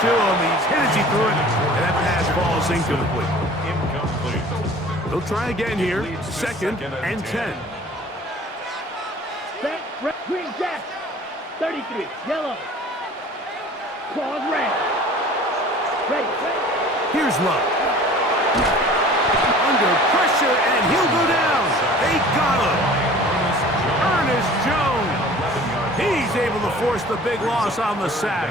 to him. He's hit as he threw it, and that pass falls incomplete. They'll try again here. Second and 10. Set, red, green, jack. 33, yellow. Claws red. Ready. Here's Love. Under pressure, and he'll go down. They got him. Ernest Jones. He's able to force the big loss on the sack,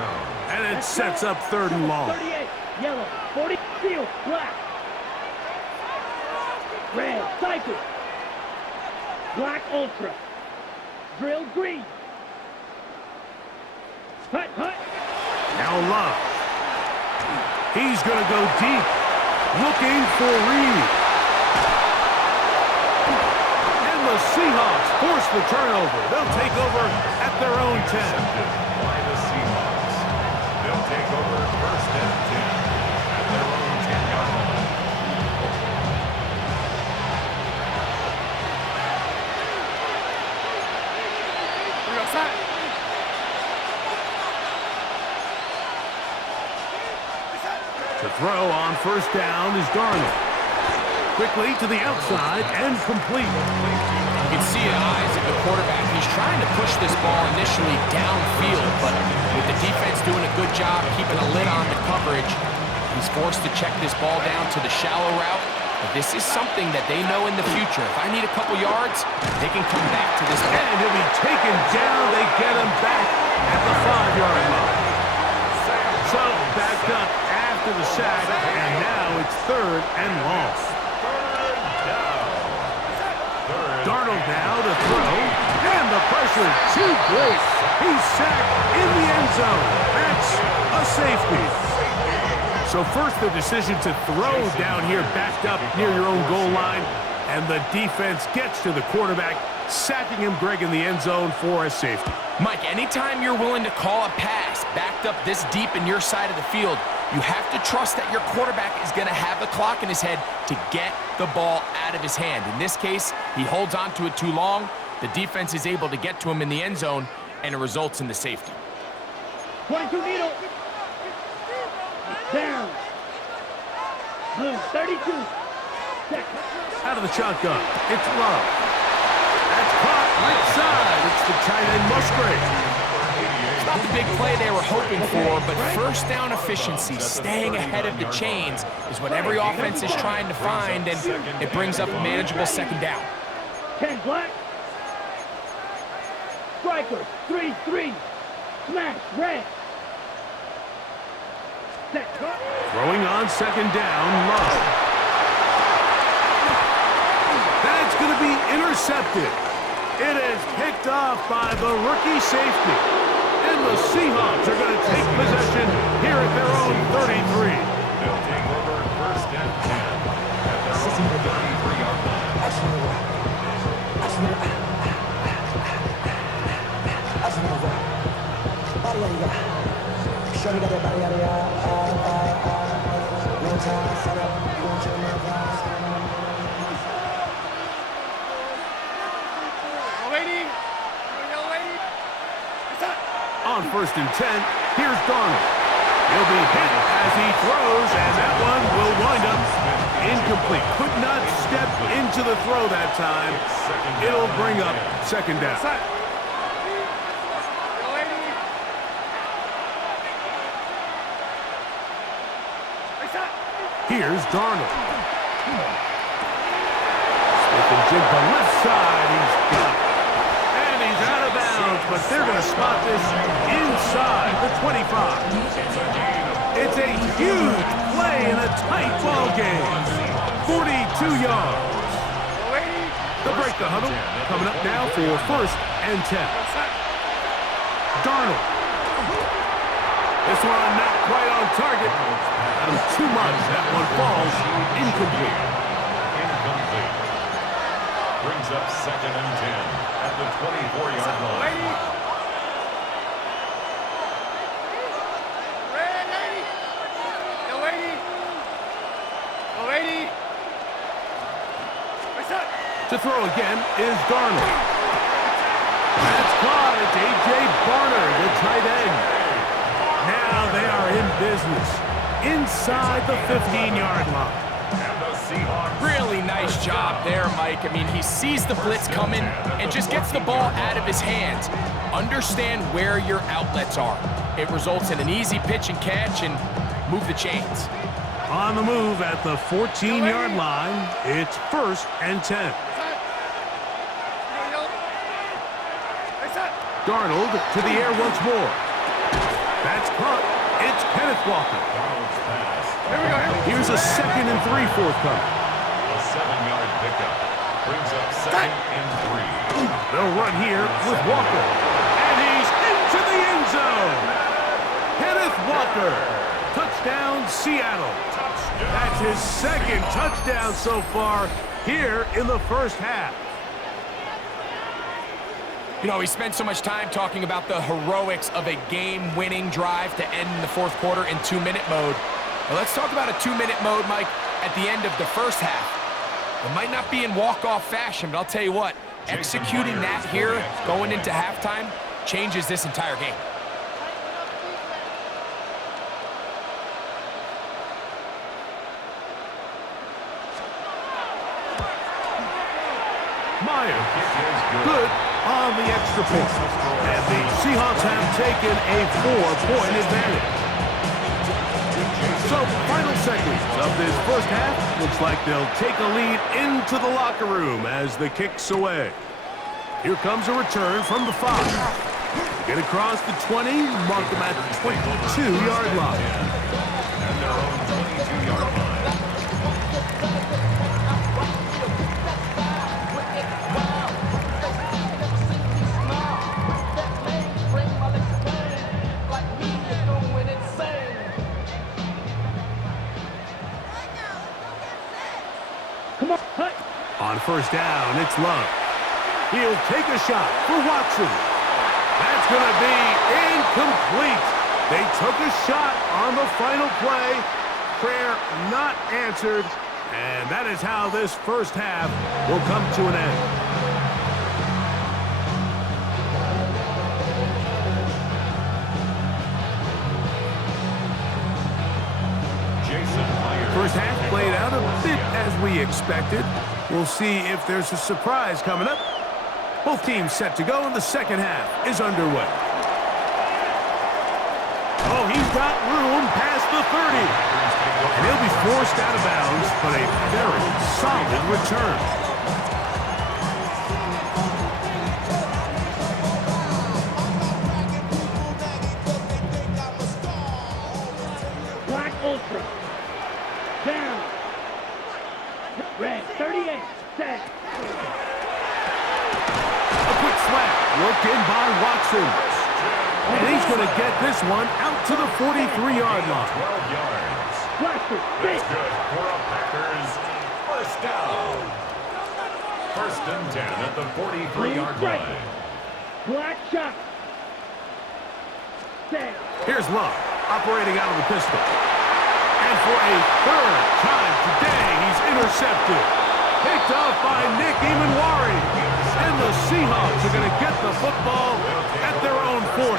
and it sets up 3rd and long. 38, yellow. 40, steel, black. Red, cycle. Black, ultra. Drill, green. Hut. Now Love. He's going to go deep, looking for Reed. And the Seahawks force the turnover. They'll take over at their own 10. By the Seahawks. They'll take over 1st and 10 at their own 10-yard line. To throw on 1st down is Darnold. Quickly to the outside and complete. You can see in the eyes of the quarterback. He's trying to push this ball initially downfield, but with the defense doing a good job keeping a lid on the coverage, he's forced to check this ball down to the shallow route. But this is something that they know in the future. If I need a couple yards, they can come back to this ball. And he'll be taken down. They get him back at the 5-yard line. So backed up after the sack, and now it's 3rd and long. Darnold now to throw, and the pressure too great. He's sacked in the end zone. That's a safety. So first the decision to throw down here, backed up near your own goal line, and the defense gets to the quarterback, sacking him, Greg, in the end zone for a safety. Mike, anytime you're willing to call a pass backed up this deep in your side of the field, you have to trust that your quarterback is going to have the clock in his head to get the ball out of his hand. In this case, he holds on to it too long. The defense is able to get to him in the end zone, and it results in the safety. 22 needle. Down. Blue, 32. Second. Out of the shotgun, it's Love. That's caught right side. It's the tight end Musgrave. It's not the big play they were hoping for, but 1st down efficiency, staying ahead of the chains, is what every offense is trying to find, and it brings up a manageable 2nd down. 10 black. Striker, 3-3. Smash, red. Set. Throwing on 2nd down, Love. That's going to be intercepted. It is picked off by the rookie safety. And the Seahawks are going to take possession here at their own 33. They'll take over 1st and 10 at their own 33-yard line. On 1st and 10, here's Darnold. He'll be hit as he throws, and that one will wind up incomplete. Could not step into the throw that time. It'll bring up 2nd down. Here's Darnold. Smith and Jigba left side. He's got it. And he's out of bounds, but they're going to spot this inside the 25. It's a huge play in a tight ball game. 42 yards. They'll break the huddle. Coming up now for 1st and 10. Darnold. This one not quite on target. Too much. That one falls incomplete. Brings up 2nd and 10 at the 24-yard line. To throw again is Darnold. That's caught. It's A.J. Barner, the tight end. Now they are in business inside the 15-yard line. And the Seahawks. Really nice job there, Mike. I mean, he sees the blitz coming and just gets the ball out of his hands. Understand where your outlets are. It results in an easy pitch and catch and move the chains. On the move at the 14-yard line, it's 1st and 10. Darnold to the air once more. That's caught. It's Kenneth Walker. Donald's pass. Here's a 2nd and 3 forthcoming. A 7-yard pickup. Brings up 2nd and 3. They'll run here with Walker. And he's into the end zone. Kenneth Walker. Touchdown, Seattle. That's his 2nd touchdown so far here in the first half. You know, we spent so much time talking about the heroics of a game-winning drive to end in the 4th quarter in 2-minute mode. Well, let's talk about a 2-minute mode, Mike, at the end of the first half. It might not be in walk-off fashion, but I'll tell you what, executing that here going into halftime changes this entire game. Myers, good on the extra point. And the Seahawks have taken a 4-point advantage. So, final seconds of this first half. Looks like they'll take a lead into the locker room as the kick's away. Here comes a return from the 5. Get across the 20, mark them at the 22-yard line. And their own 22-yard line. Come on, hut. On 1st down, it's Love. He'll take a shot for Watson. That's going to be incomplete. They took a shot on the final play. Prayer not answered. And that is how this first half will come to an end. First half played out a bit as we expected. We'll see if there's a surprise coming up. Both teams set to go, and the second half is underway. Oh, he's got room past the 30. And he'll be forced out of bounds, but a very solid return. Black Ultra. Down. Red 38. Set. A quick slap worked in by Watson. And he's going to get this one out to the 43-yard line. 12 yards. Blaster. That's good for a Packers first down. 1st and 10 at the 43-yard line. Black shot. Set. Here's Love, operating out of the pistol. And for a 3rd time today, he's intercepted. Picked off by Nick Emanwari. And the Seahawks are going to get the football at their own 40.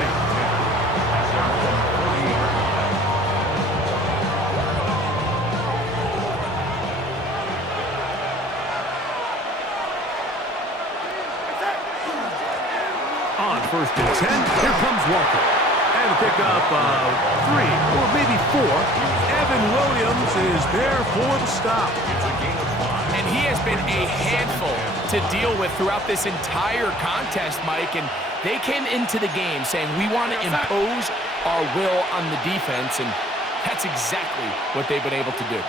On 1st and 10, here comes Walker. And a pickup of 3 or maybe 4. Evan Williams is there for the stop. And he has been a handful to deal with throughout this entire contest, Mike. And they came into the game saying, we want to impose our will on the defense. And that's exactly what they've been able to do.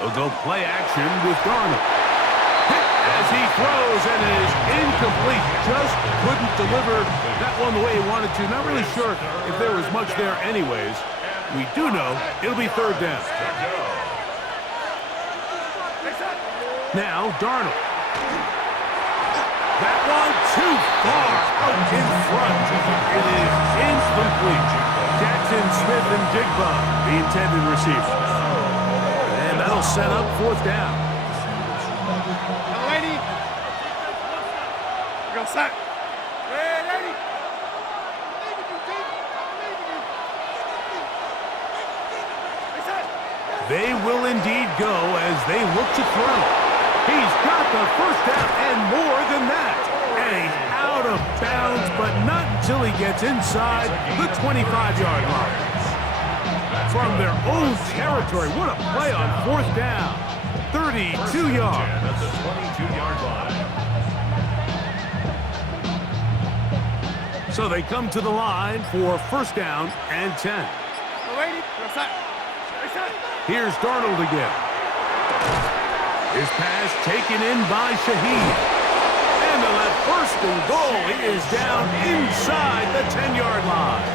They'll go play action with Darnold. As he throws, and it is incomplete. Just couldn't deliver that one the way he wanted to. Not really sure if there was much there anyways. We do know it'll be 3rd down. Now, Darnold. That one too far out in front. It is incomplete. Jackson, Smith, and Jigba, the intended receiver. And that'll set up 4th down. Go sack. They will indeed go as they look to throw. He's got the first down and more than that. And he's out of bounds, but not until he gets inside the 25-yard line. From their own territory, what a play on fourth down. 32 yards. At the 22-yard line. So they come to the line for first down and 10. Here's Darnold again. His pass taken in by Shaheed. And on that first and goal, he is down inside the 10-yard line.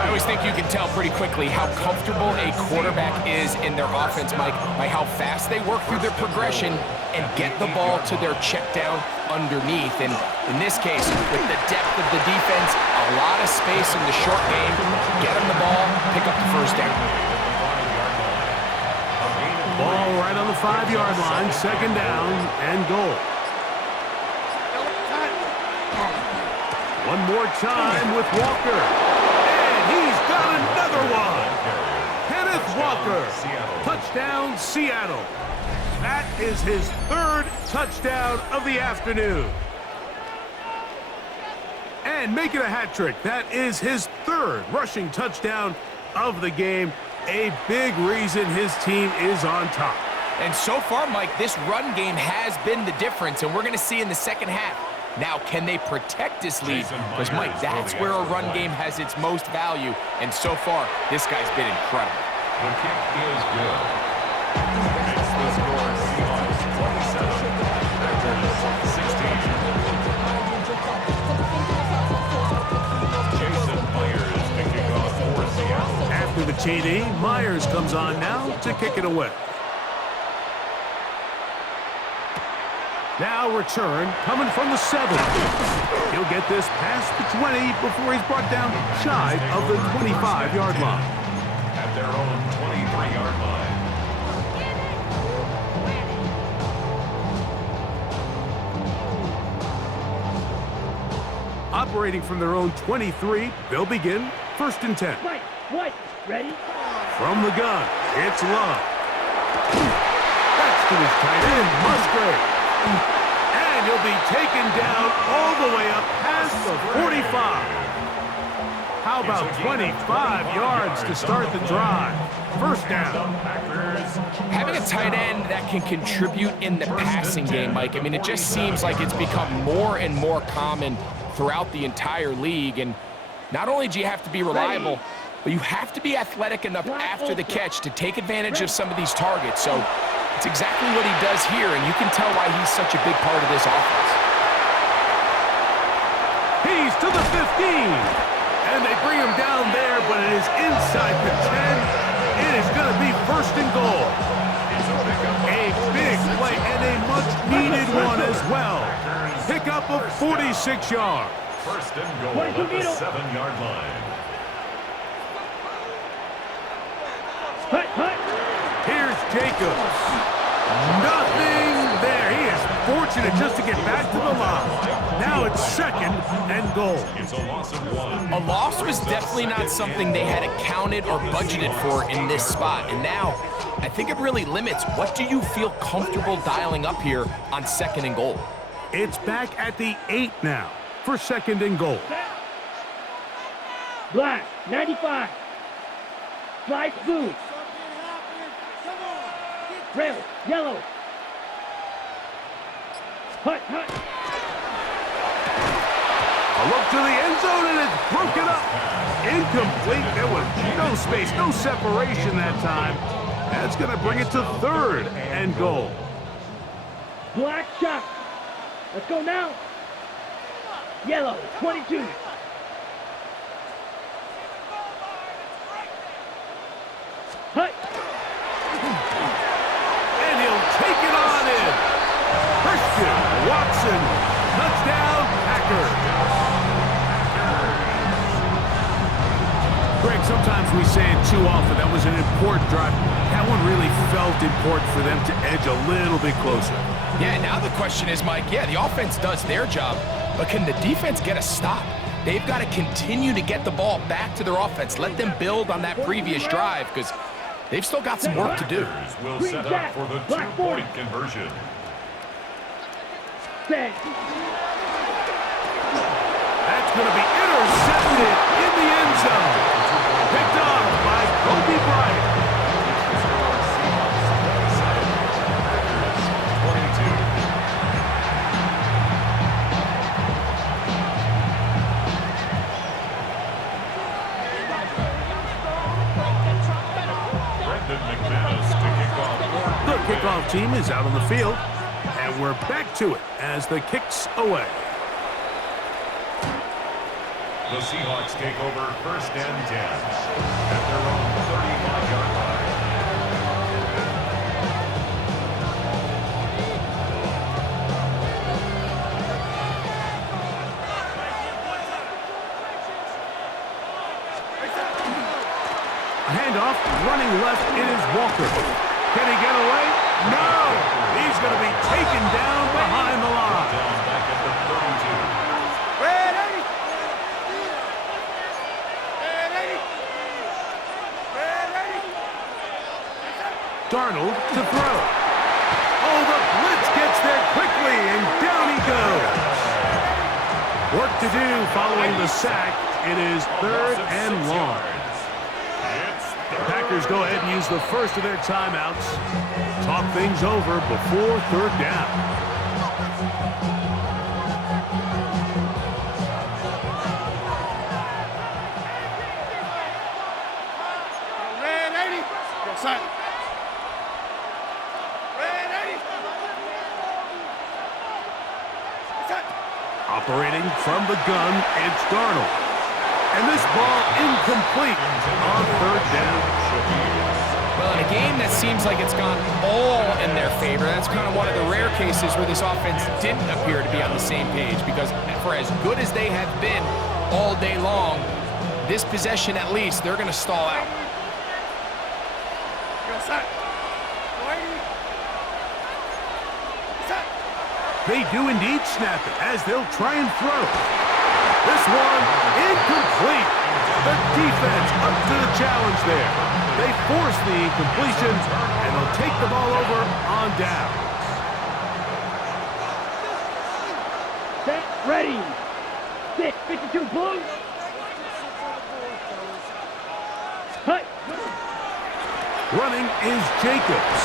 I always think you can tell pretty quickly how comfortable a quarterback is in their offense, Mike, by how fast they work through their progression and get the ball to their check down underneath. And in this case, with the depth of the defense, a lot of space in the short game, get them the ball, pick up the first down. Ball right on the 5-yard line, second down and goal. One more time with Walker. And he's got another one. Kenneth Walker. Touchdown, Seattle. That is his third touchdown of the afternoon. And make it a hat trick. That is his third rushing touchdown of the game. A big reason his team is on top. And so far, Mike, this run game has been the difference, and we're going to see in the second half. Now, can they protect this lead? Because, Mike, that's where a run game has its most value, and so far, this guy's been incredible. The kick is good. Makes the score Seahawks 27, Packers 16. Jason Myers to kick off for Seattle. After the TD, Myers comes on now to kick it away. Now return coming from the 7. He'll get this past the 20 before he's brought down shy of the 25-yard line. At their own 23-yard line. Operating from their own 23, they'll begin first and 10. White, ready? From the gun, it's Love. That's to his tight end, Musgrave. And he'll be taken down all the way up past the 45. How about 25 yards to start the drive? First down. Having a tight end that can contribute in the passing game, Mike, I mean, it just seems like it's become more and more common throughout the entire league. And not only do you have to be reliable, but you have to be athletic enough after the catch to take advantage of some of these targets. So it's exactly what he does here, and you can tell why he's such a big part of this offense. He's to the 15, and they bring him down there, but it is inside the 10. It is going to be first and goal. A big play and a much-needed one as well. Pickup of 46 yards. First and goal at the 7-yard line. Here's Jacobs. Nothing there. He is fortunate just to get back to the line. Now it's second and goal. It's a loss of 1. A loss was definitely not something they had accounted or budgeted for in this spot. And now, I think it really limits what do you feel comfortable dialing up here on second and goal. It's back at the 8 now for second and goal. Black, 95. Slice blue. Red, yellow. Hut. A look to the end zone, and it's broken up. Incomplete. There was no space, no separation that time. That's going to bring it to third and goal. Black shot. Let's go now. Yellow, 22. Hut. And he'll take it on in. Christian Watson, touchdown, Packers. Greg, sometimes we say it too often. That was an important drive. That one really felt important for them to edge a little bit closer. Yeah, now the question is, Mike, the offense does their job, but can the defense get a stop? They've got to continue to get the ball back to their offense. Let them build on that previous drive, because They've still got some work to do. Packers will set up for the two-point conversion. Set. That's going to be intercepted in the end zone. Picked off by Kobe Bryant. The kickoff team is out on the field, and we're back to it as the kick's away. The Seahawks take over 1st and 10 at their own 35-yard line. A handoff, running left, it is Walker. Can he get away? No! He's going to be taken down behind the line. Down back at the 32. Darnold to throw. Oh, the blitz gets there quickly, and down he goes. Work to do following the sack. It is 3rd and long. The Packers go ahead and use the first of their timeouts. Talk things over before 3rd down. Operating from the gun, it's Darnold. And this ball incomplete on 3rd down. Well, in a game that seems like it's gone all in their favor, that's kind of one of the rare cases where this offense didn't appear to be on the same page, because for as good as they have been all day long, this possession at least, they're going to stall out. They do indeed snap it as they'll try and throw. This one incomplete. The defense up to the challenge there. They force the incompletion, and they'll take the ball over on down. Set. Ready. 6:52 blue. Hut. Running is Jacobs.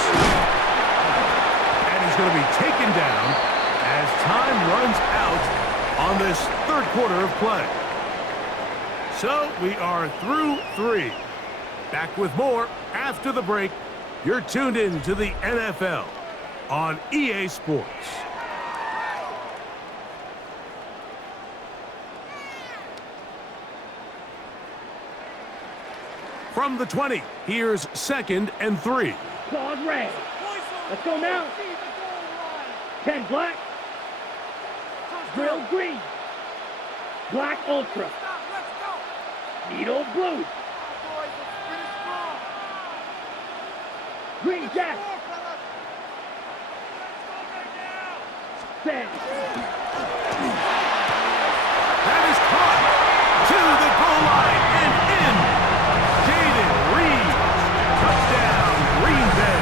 And he's going to be taken down as time runs out on this 3rd quarter of play. So we are through 3. Back with more after the break. You're tuned in to the NFL on EA Sports. From the 20, here's 2nd and 3. Claude red. Let's go now. 10 black. Grill green. Black ultra. Needle blue. Green jack. Set. That is caught to the goal line and in. Jaden Reed. Touchdown, Green Bay.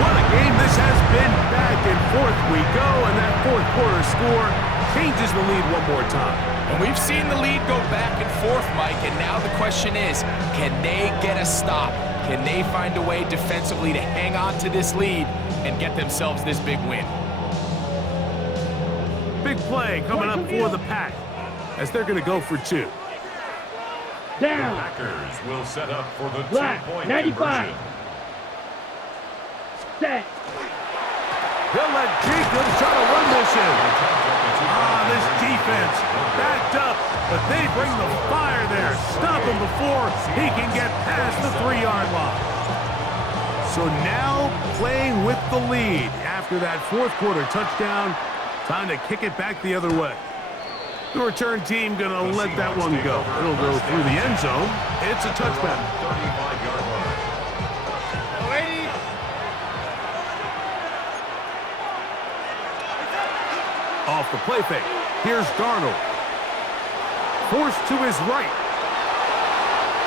What a game this has been. Back and forth we go, and that 4th quarter score changes the lead one more time. And we've seen the lead go back and forth, Mike, and now the question is, can they get a stop? Can they find a way defensively to hang on to this lead and get themselves this big win? Big play coming up for the Pack as they're going to go for 2. The Down. Packers will set up for the Black, two-point 95. conversion. Set. They'll let Jacobs try to run this in. This defense backed up, but they bring the fire there. Stop him before he can get past the 3-yard line. So now playing with the lead after that 4th quarter touchdown. Time to kick it back the other way. The return team going to let that one go. It'll go through the end zone. It's a touchback. 35-yard line. Off the play fake. Here's Darnold. Forced to his right.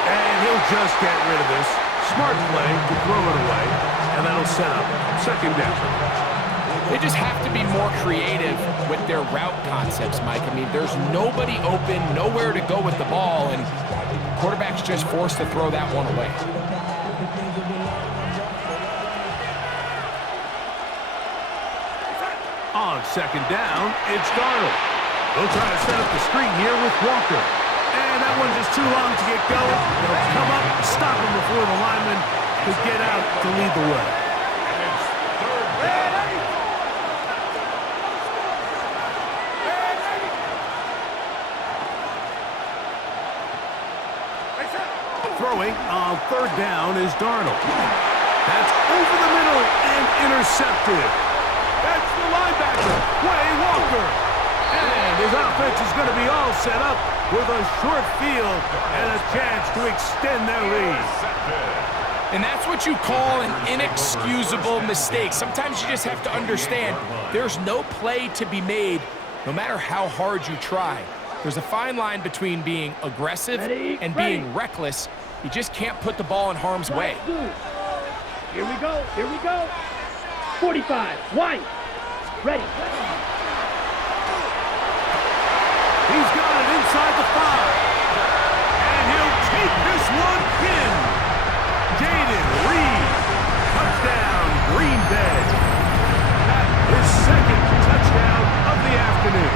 And he'll just get rid of this. Smart play to throw it away, and that'll set up second down. They just have to be more creative with their route concepts, Mike. I mean, there's nobody open, nowhere to go with the ball, and quarterback's just forced to throw that one away. On second down, it's Darnold. They'll try to set up the screen here with Walker. And that one's just too long to get going. They'll come up and stop him before the lineman could get out to lead the way. Throwing on third down is Darnold. That's over the middle and intercepted. That's the linebacker, Quay Walker. And his offense is going to be all set up with a short field and a chance to extend their lead. And that's what you call an inexcusable mistake. Sometimes you just have to understand there's no play to be made no matter how hard you try. There's a fine line between being aggressive and being reckless. You just can't put the ball in harm's way. Here we go. Here we go. 45. White. Ready. He's got it inside the 5. And he'll take this one in. Jaden Reed. Touchdown, Green Bay. His second touchdown of the afternoon.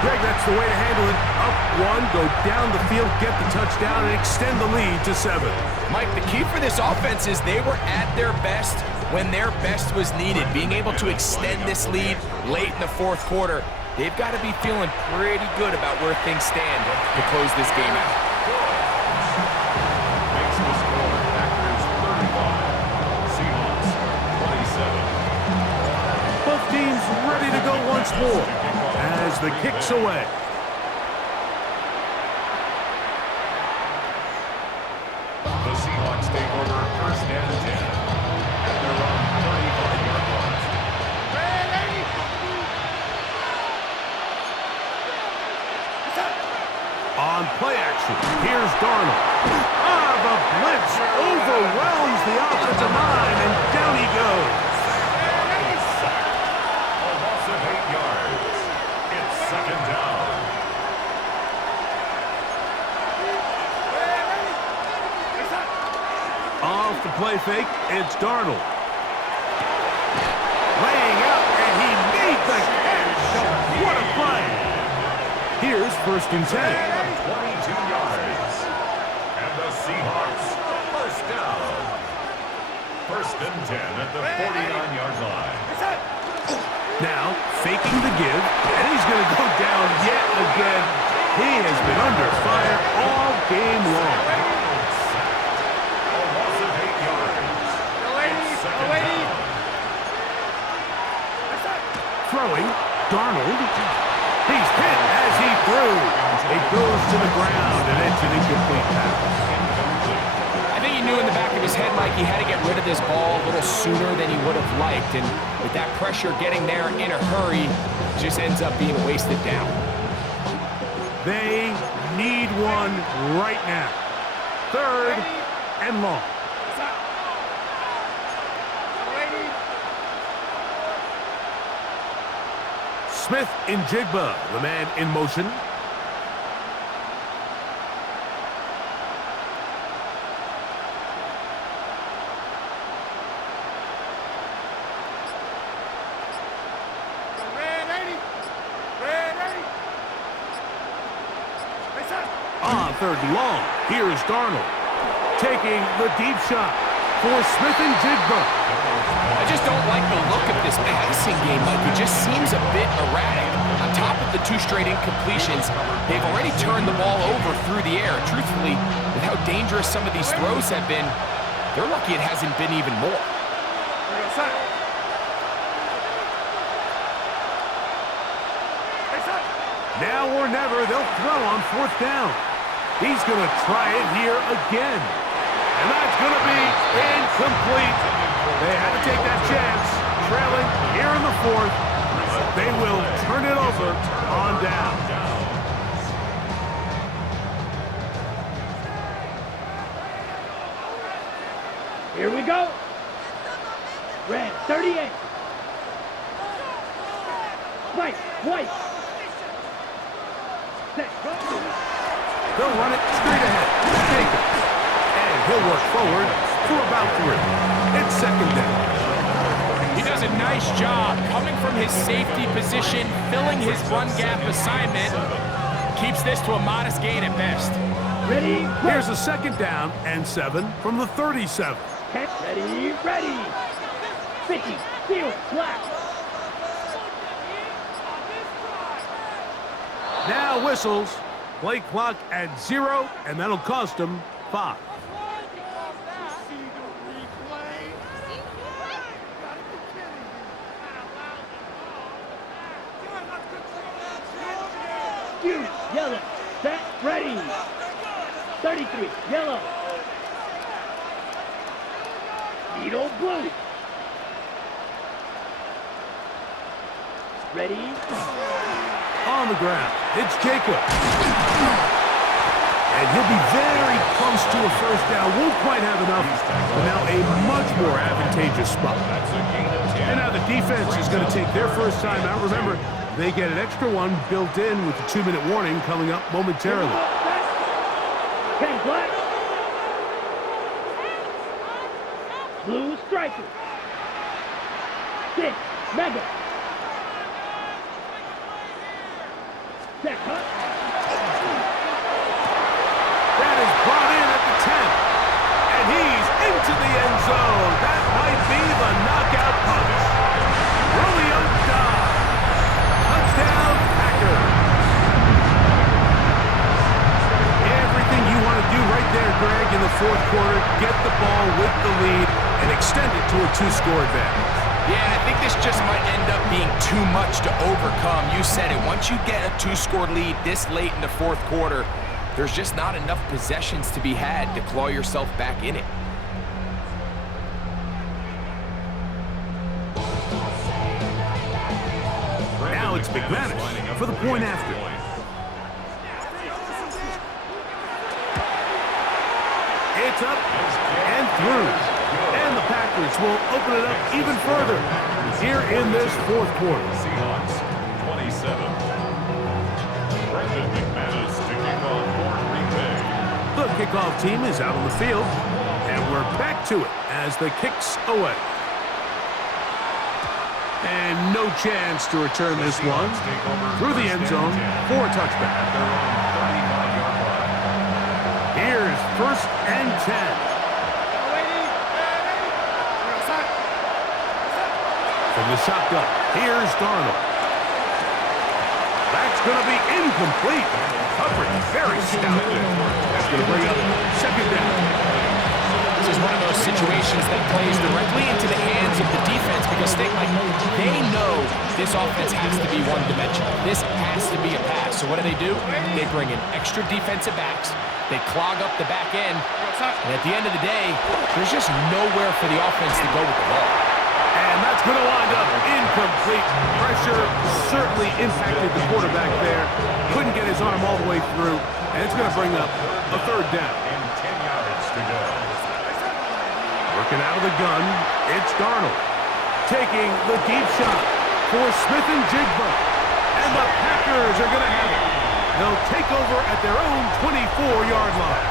Greg, that's the way to handle it. Up one, go down the field, get the touchdown, and extend the lead to 7. Mike, the key for this offense is they were at their best when their best was needed. Being able to extend this lead late in the fourth quarter, they've got to be feeling pretty good about where things stand to close this game out. Makes the score Packers 35, Seahawks 27. Both teams ready to go once more as the kick's away. The Seahawks take over first and 10 at their own 35-yard line. On play action, here's Darnold. The blitz overwhelms the offensive line, and down he goes. A loss of 8 yards. It's second down. Off the play fake, it's Darnold. Laying out, and he made the catch. What a play. Here's first and 10. 22 yards. And the Seahawks first down. First and 10 at the 49-yard line. Now, faking the give, and he's going to go down yet again. He has been under fire all game long. A loss of 8 yards. It's second down. Throwing, Darnold. He's hit as he threw. It goes to the ground, and it's an incomplete pass. I think he knew in the back of his head, Mike, he had to get rid of this ball a little sooner than he would have liked. And with that pressure getting there in a hurry, it just ends up being wasted down. They need one right now. Third and long. Smith in Jigba, the man in motion. On third and long, here's Darnold. Taking the deep shot for Smith and Jigba. I just don't like the look of this passing game, Mike. It just seems a bit erratic. On top of the 2 straight incompletions, they've already turned the ball over through the air. Truthfully, with how dangerous some of these throws have been, they're lucky it hasn't been even more. Now or never, they'll throw on fourth down. He's going to try it here again. And that's going to be incomplete. They had to take that chance, trailing here in the fourth, but they will turn it over on down. 38. White. Set. They'll run it straight ahead. Take it. And he'll work forward for about 3. It's second down. He does a nice job coming from his safety position, filling his run gap assignment. Keeps this to a modest gain at best. Ready. Here's a second down and 7 from the 37. Ready. 50. Field. Flat. Now whistles. Play clock at 0, and that'll cost him 5. Yellow. Set. Ready. 33. Yellow. Needle blue. Ready. On the ground, it's Jacob. And he'll be very close to a first down. Won't quite have enough, but now a much more advantageous spot. And now the defense is going to take their first time out. Remember, they get an extra one built in with the 2-minute warning coming up momentarily. 10 black. Blue striker. 6 mega. Set cut. That is brought in at the 10. And he's into the end zone. That might be the knockout punch. Romeo Dobbs. Touchdown, Packers. Everything you want to do right there, Greg, in the fourth quarter. Get the ball with the lead and extend it to a 2-score advantage. Yeah, I think this just might end up being too much to overcome. You said it. Once you get a 2-score lead this late in the fourth quarter, there's just not enough possessions to be had to claw yourself back in it. Now it's McManus for the point after. It's up and through. And the Packers will open it up even further here in this fourth quarter. Seahawks, 27. Brendan McManus to kick off for Green Bay. The kickoff team is out on the field, and we're back to it as the kick's away. And no chance to return this one through the end zone for a touchback. At their own 35-yard line. Here's first and 10. From the shotgun, here's Darnold. That's going to be incomplete. Coverage very stout there. That's going to bring up second down. This is one of those situations that plays directly into the hands of the defense because they know this offense has to be one-dimensional. This has to be a pass. So what do? They bring in extra defensive backs. They clog up the back end. And at the end of the day, there's just nowhere for the offense to go with the ball. And that's going to wind up incomplete. Pressure certainly impacted the quarterback there. Couldn't get his arm all the way through. And it's going to bring up a third down. And 10 yards to go. Working out of the gun, it's Darnold. Taking the deep shot for Smith and Jigba. And the Packers are going to have it. They'll take over at their own 24-yard line.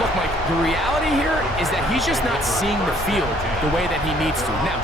Look, Mike, the reality here is that he's just not seeing the field the way that he needs to. Now,